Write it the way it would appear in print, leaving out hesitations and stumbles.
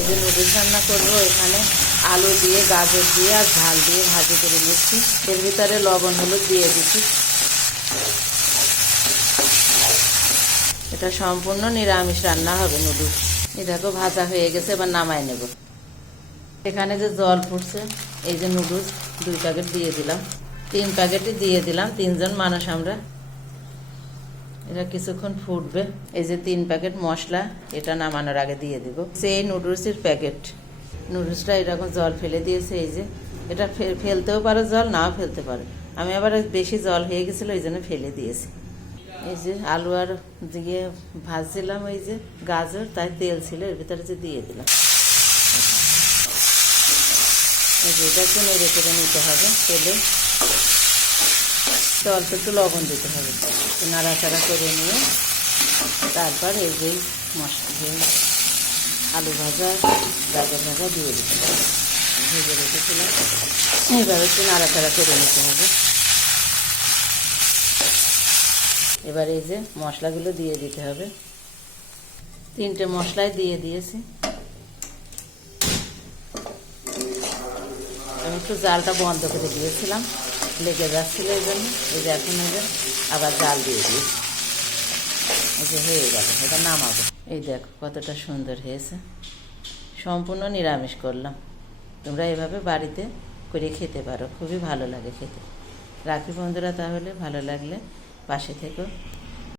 এই যে নুডলস রান্না করবো, এখানে আলু দিয়ে গাজর দিয়ে আর ঝাল দিয়ে ভাজি করে নিচ্ছি। এর ভিতরে লবণ হলুদ দিয়ে দিচ্ছি। এটা সম্পূর্ণ নিরামিষ রান্না হবে নুডলস। এই দেখো ভাজা হয়ে গেছে, এবার নামাই নেব। এখানে যে জল ফুটছে, এই যে নুডলস 2 প্যাকেট দিয়ে দিলাম, 3 প্যাকেটই দিয়ে দিলাম, 3 জন মানুষ আমরা। এটা কিছুক্ষণ ফুটবে। এই যে 3 প্যাকেট মশলা, এটা নামানোর আগে দিয়ে দিব। সেই নুডলসের প্যাকেট, নুডলসটা এরকম জল ফেলে দিয়েছে। এই যে এটা ফেলতেও পারো জল, নাও ফেলতে পারো। আমি আবার বেশি জল হয়ে গেছিলো, এই জন্য ফেলে দিয়েছি। এই যে আলু আর দিয়ে ভাজছিলাম, এই যে গাজর, তাই তেল ছিল এর ভিতরে যে দিয়ে দিলাম। এই যে এটা একটু নেড়ে চেড়ে নিতে হবে তেলে। তো অল্প একটু লবণ দিতে হবে, নাড়াচাড়া করে নিয়ে তারপর এই যে মশলা, আলু ভাজা গাজর ভাজা দিয়ে দিতে হবে। ভেজে রেখেছিলাম, এইভাবে একটু নাড়াচাড়া করে নিতে হবে। এবার এই যে মশলাগুলো দিয়ে দিতে হবে। 3টে মশলাই দিয়ে দিয়েছি। আমি একটু জালটা বন্ধ করে দিয়েছিলাম, লেগে যাচ্ছিল এই জন্য। এই যে এখন এই যে আবার জাল দিয়ে দিয়েছি। এই যে হয়ে গেল, এটা নামাবো। এই দেখো কতটা সুন্দর হয়েছে। সম্পূর্ণ নিরামিষ করলাম। তোমরা এভাবে বাড়িতে করে খেতে পারো, খুবই ভালো লাগে খেতে। রাখি বন্ধুরা, তাহলে ভালো লাগলে পাশে থেকো।